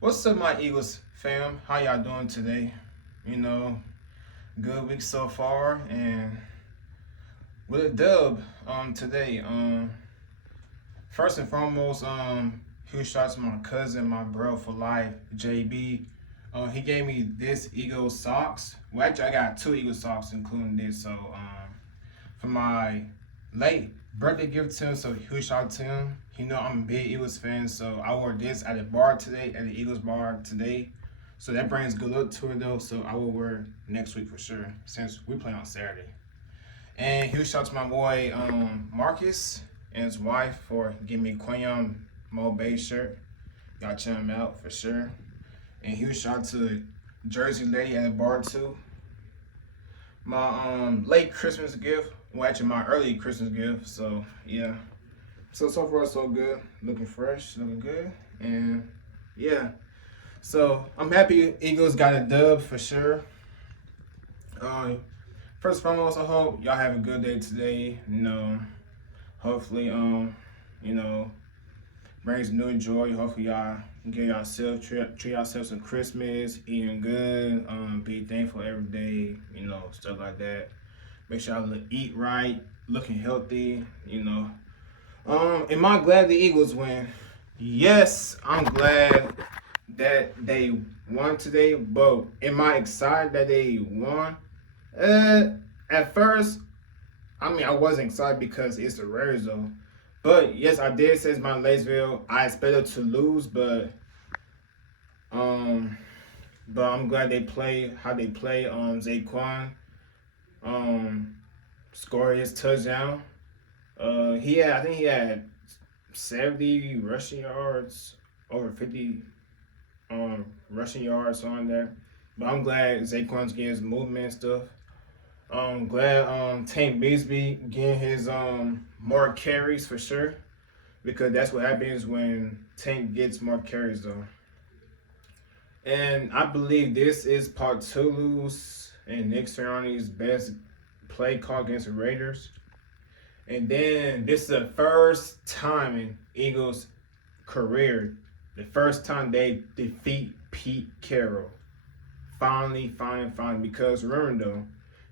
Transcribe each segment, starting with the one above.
What's up, my Eagles fam? How y'all doing today? You know, good week so far, and with a dub today. First and foremost, huge shout out to my cousin, my bro for life, JB. He gave me this Eagles socks. Well, actually, I got two Eagles socks, including this. So, for my late birthday gift to him, so huge shout out to him. He know I'm a big Eagles fan, so I wore this at the bar today, at the Eagles bar today. So that brings good luck to it though. So I will wear it next week for sure, since we play on Saturday. And huge shout out to my boy Marcus and his wife for giving me Quayon Mo Bay shirt. Y'all check him out for sure. And huge shout out to Jersey Lady at the bar too. My late Christmas gift, well actually my early Christmas gift. So yeah. So far so good. Looking fresh, looking good. And yeah. So I'm happy Eagles got a dub for sure. First and foremost, I hope y'all have a good day today. Hopefully, you know, brings new joy. Hopefully, y'all get yourself treat yourselves some Christmas, eating good. Be thankful every day. Stuff like that. Make sure y'all eat right, looking healthy. Am I glad the Eagles win? Yes, I'm glad that they won today. But am I excited that they won? At first, I wasn't excited because it's the Raiders though. But yes, I did say it's my Laysville. I expected to lose, um, but I'm glad they play how they play. Zaquan, um, scored his touchdown. I think he had 70 rushing yards, over 50 rushing yards on there. But I'm glad Zaquan's getting his movement and stuff. Glad Tank Bigsby getting his more carries for sure, because that's what happens when Tank gets more carries though. And I believe this is Partulu's and Nick Sirianni's best play call against the Raiders. And then this is the first time in Eagles' career, the first time they defeat Pete Carroll. Finally. Because remember though,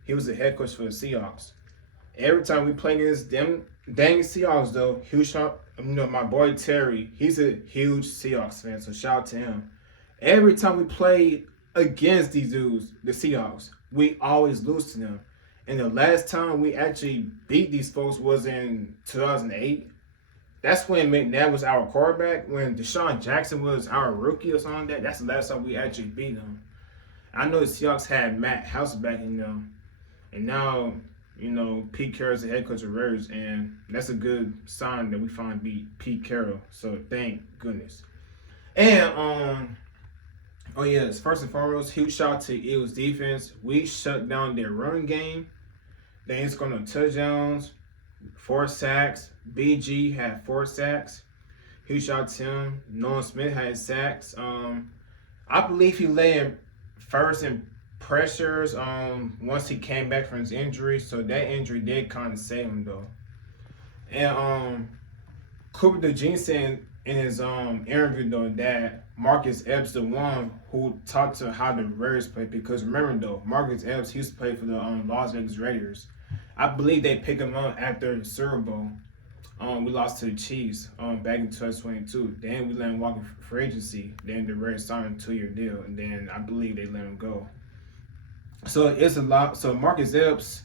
he was the head coach for the Seahawks. Every time we play against them dang Seahawks though, my boy Terry, he's a huge Seahawks fan, so shout out to him. Every time we play against these dudes, the Seahawks, we always lose to them. And the last time we actually beat these folks was in 2008. That's when McNabb was our quarterback. When Deshaun Jackson was our rookie or something like that, that's the last time we actually beat them. I know the Seahawks had Matt House back in them. And now, Pete Carroll's the head coach of Raiders, and that's a good sign that we finally beat Pete Carroll. So thank goodness. And oh yes, first and foremost, huge shout out to Eagles defense. We shut down their run game. They ain't scored no touchdowns, 4 sacks. BG had 4 sacks. Huge shout out to him. Nolan Smith had sacks. I believe he led in first in pressures once he came back from his injury, so that injury did kind of save him though. And Cooper DeJean said in his interview though that Marcus Epps the one who taught to how the Raiders play, because remember though, Marcus Epps he used to play for the Las Vegas Raiders. I believe they picked him up after the Super Bowl. We lost to the Chiefs back in 2022. Then we let him walk in free agency. Then the Raiders signed a 2-year deal, and then I believe they let him go. So it's a lot. So Marcus Epps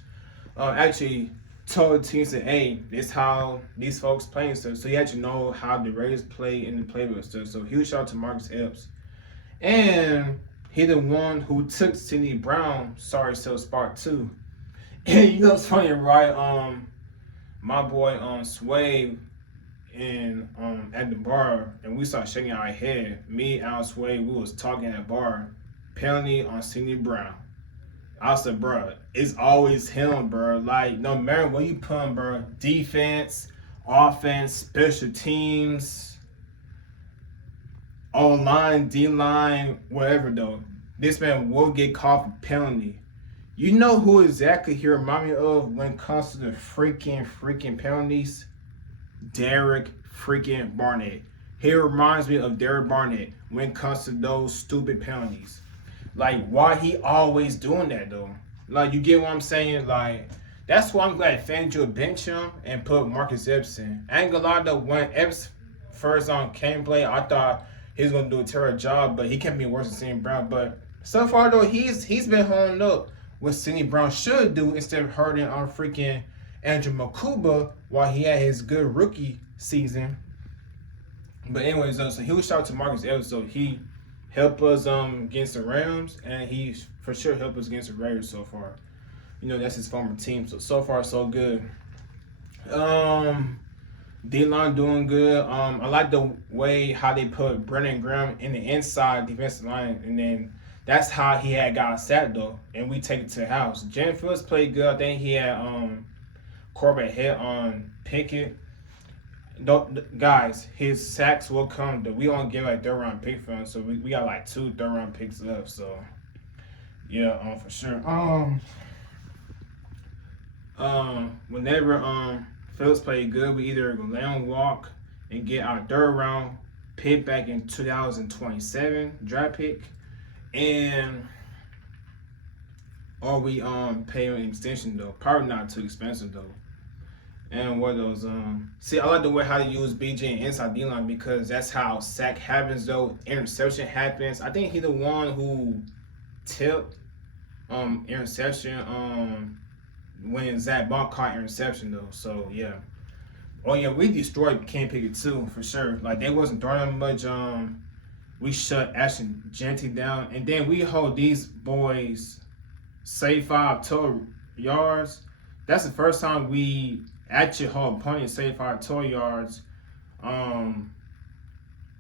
actually told the team, said, "Hey, this is how these folks play and stuff." So you actually know how the Raiders play in the playbook and stuff. So huge shout out to Marcus Epps, and he the one who took Sidney Brown sorry sales spot too. And it's funny, right? My boy Sway and at the bar, and we started shaking our head. Me and Al Sway, we was talking at the bar. Penalty on Sidney Brown. I said, bro, it's always him, bro. Like, no matter what you put him, bro, defense, offense, special teams, O-line, D-line, whatever, though. This man will get called for penalty. You know who exactly he remind me of when it comes to the freaking penalties? Derek freaking Barnett. He reminds me of Derek Barnett when it comes to those stupid penalties. Like, why he always doing that though? Like, you get what I'm saying? Like, that's why I'm glad FanDuel bench him and put Marcus Epson. I ain't gonna lie though, when Epps first came play, I thought he was gonna do a terrible job, but he can't be worse than Sidney Brown. But so far though, he's been holding up what Sidney Brown should do instead of hurting on freaking Andrew Makuba while he had his good rookie season. But anyways, though, so huge shout out to Marcus Evans. So he helped us against the Rams, and he for sure helped us against the Raiders so far. You know, that's his former team. So far so good. D-line doing good. I like the way how they put Brandon Graham in the inside defensive line, and then that's how he had got sacked though, and we take it to the house. Jen Fields played good. I think he had Corbett hit on Pickett. Guys, his sacks will come. We don't get like third round pick for him, so we got like 2 third round picks left. So yeah, for sure. Whenever Phillips played good, we either go lay on walk and get our third round pick back in 2027 draft pick, or we pay an extension though. Probably not too expensive though. And what those see, I like the way how they use BJ and inside D line because that's how sack happens though. Interception happens. I think he's the one who tipped interception when Zach Bond caught interception though. So yeah. Oh yeah, we destroyed Kenny Pickett too for sure. Like they wasn't throwing him much. We shut Ashton Genty down, and then we hold these boys say 5 total yards. That's the first time we actually hold opponents say 5 total yards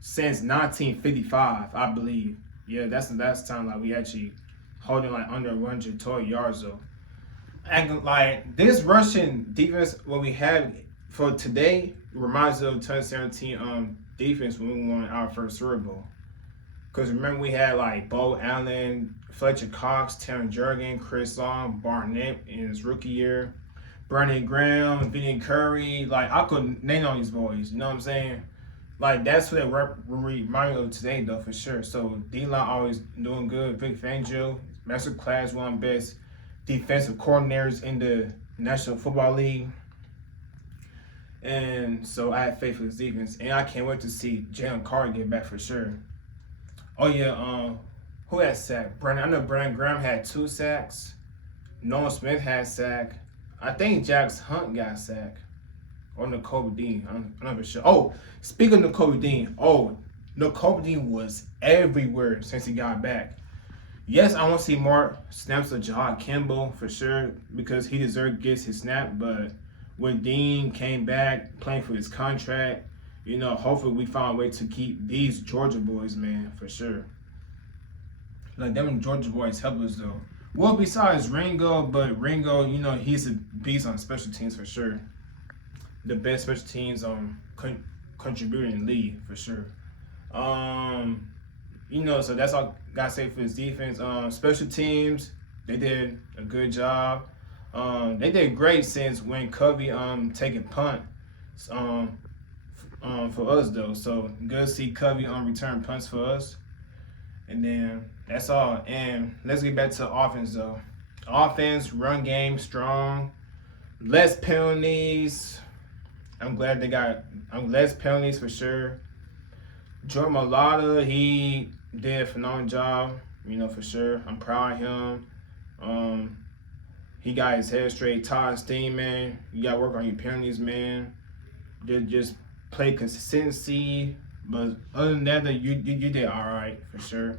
since 1955, I believe. Yeah, that's the last time like we actually holding like under 100 total yards though. And like this Russian defense, what we have for today reminds us of 2017 defense when we won our first Super Bowl. Because remember we had like Bo Allen, Fletcher Cox, Terry Jurgen, Chris Long, Barnett in his rookie year, Brandon Graham, Vinny Curry. Like I could name all these boys. You know what I'm saying? Like that's what they remind me of today though for sure. So D-line always doing good. Vic Fangio, master class, one of the best defensive coordinators in the National Football League. And so I have faith in his defense, and I can't wait to see Jalen Carter get back for sure. Oh yeah, who had sacked? I know Brandon Graham had 2 sacks. Nolan Smith had sack. I think Jax Hunt got sacked. Or Nakobe Dean. I'm not for sure. Oh, speaking of Nakobe Dean, Nakobe Dean was everywhere since he got back. Yes, I want to see more snaps of Jahad Campbell for sure because he deserved gets his snap. But when Dean came back playing for his contract, you know, hopefully we find a way to keep these Georgia boys, man, for sure. Like them Georgia boys help us though. Well, besides Ringo, but Ringo, you know, he's a beast on special teams for sure. The best special teams contributing in the league for sure. You know, so that's all I gotta say for his defense. Special teams, they did a good job. They did great since when Covey taking punt for us though. So good to see Covey return punts for us. And then that's all. And let's get back to the offense though. Offense, run game strong, less penalties. I'm glad they got less penalties for sure. Jordan Mailata, he did a phenomenal job, you know, for sure. I'm proud of him. He got his head straight. Todd Steen, man, you got to work on your penalties, man. Just play consistency. But other than that, you did all right, for sure.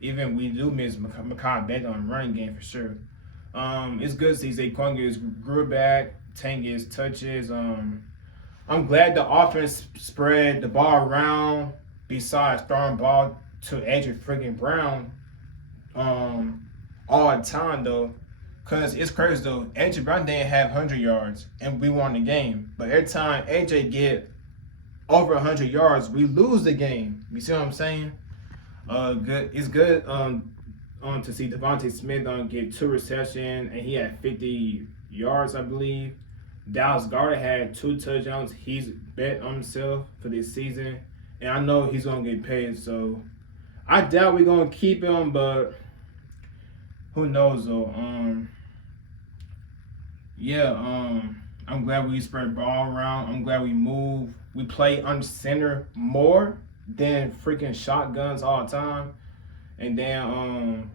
Even we do miss Mekhi Becton on the running game, for sure. It's good to see Zaquan gets grew back, Tank gets touches. I'm glad the offense spread the ball around besides throwing ball to Adrian freaking Brown all the time, though. Because it's crazy, though. AJ Brown didn't have 100 yards, and we won the game. But every time AJ get over 100 yards, we lose the game. You see what I'm saying? Good. It's good to see Devontae Smith get 2 receptions, and he had 50 yards, I believe. Dallas Goedert had 2 touchdowns. He's bet on himself for this season. and I know he's gonna get paid. So I doubt we're gonna keep him, but who knows though. Yeah, I'm glad we spread the ball around. I'm glad we move. We play under center more than freaking shotguns all the time. And then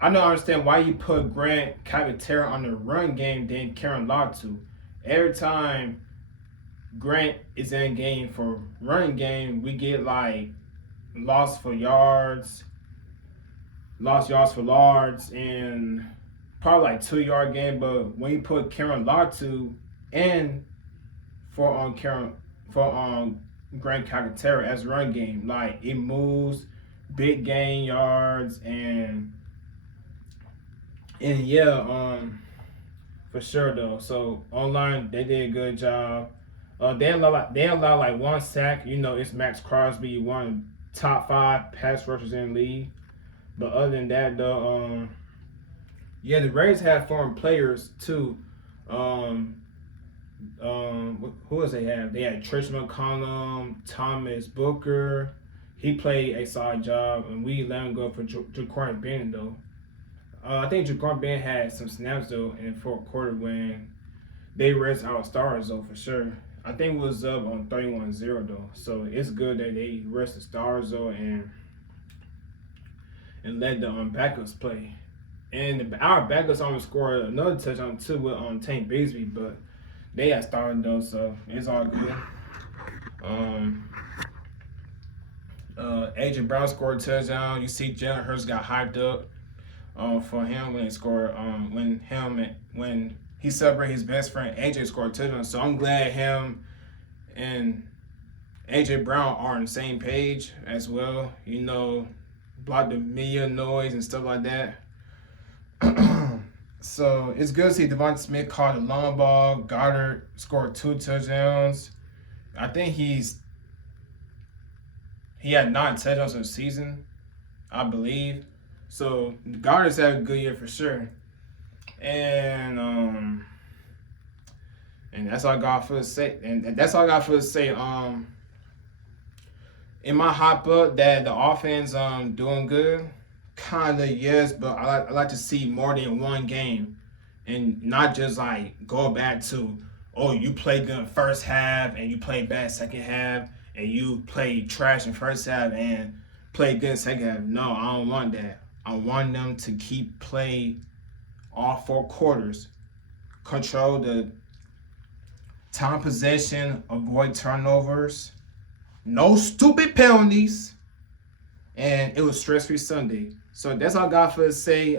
I don't understand why you put Grant Calcaterra on the run game than Karen Latu. Every time Grant is in game for running game, we get like lost yards for yards, and probably like 2 yard game. But when you put Karen Latu in for Grant Calcaterra as run game, like it moves, big gain yards, and yeah, for sure though. So online they did a good job. They allow like 1 sack. You know, it's Max Crosby, one of the top 5 pass rushers in the league. But other than that though, yeah, the Rays had foreign players too. Who else they have? They had Trish McCollum, Thomas Booker. He played a solid job, and we let him go for Jaquan Bennett though. I think Jaquan Bennett had some snaps though in the fourth quarter when they rest our stars though for sure. I think it was up on 31-0 though, so it's good that they rest the stars though and let the backups play. And our backups almost scored another touchdown too with Tank Bigsby, but they had started though, so it's all good. Agent Brown scored a touchdown. You see Jalen Hurts got hyped up for him when he scored when he celebrated his best friend AJ scored a touchdown. So I'm glad him and AJ Brown are on the same page as well. You know, block the media noise and stuff like that. So it's good to see Devonta Smith caught a long ball. Goddard scored 2 touchdowns. I think he had 9 touchdowns in the season, I believe. So Goddard's had a good year for sure. And that's all I got for to say. And that's all I got for to say. In my hot book that the offense doing good. Kinda yes, but I like to see more than one game, and not just like go back to, oh, you play good first half and you play bad second half, and you play trash in first half and play good second half. No, I don't want that. I want them to keep play all 4 quarters, control the time possession, avoid turnovers, no stupid penalties, and it was stress-free Sunday. So that's all I got for to say.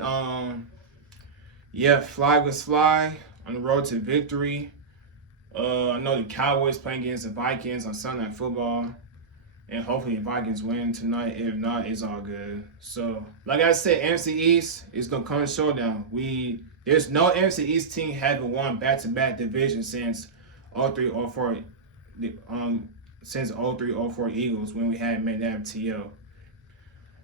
Yeah, fly was fly on the road to victory. I know the Cowboys playing against the Vikings on Sunday Night Football, and hopefully the Vikings win tonight. If not, it's all good. So, like I said, NFC East is gonna come to showdown. There's no NFC East team having won back-to-back divisions since 03-04. Since 03-04 Eagles when we had McNabb-TL.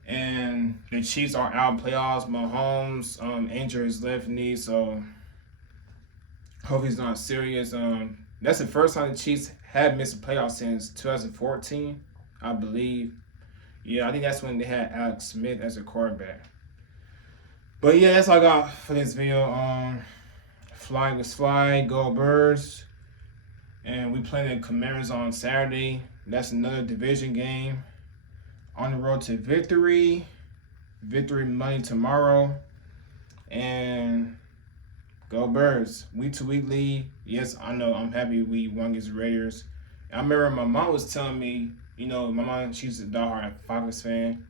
And the Chiefs are out in playoffs. Mahomes injured his left knee, so hope he's not serious. That's the first time the Chiefs have missed the playoffs since 2014, I believe. Yeah, I think that's when they had Alex Smith as a quarterback. But yeah, that's all I got for this video. Fly was fly, go Birds. And we play the Commanders on Saturday. That's another division game. On the road to victory. Victory Monday tomorrow. And go Birds. Week-to-week lead. Yes, I know. I'm happy we won against the Raiders. I remember my mom was telling me, you know, my mom, she's a diehard Falcons fan.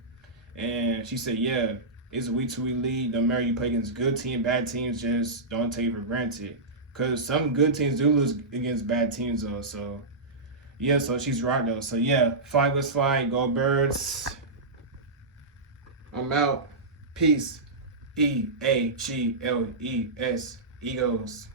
And she said, yeah, it's a week-to-week lead. No matter you play against good teams, bad teams, just don't take it for granted. Because some good teams do lose against bad teams, though. So, yeah, so she's right, though. So, yeah, fly was fly. Go Birds. I'm out. Peace. EAGLES. Eagles.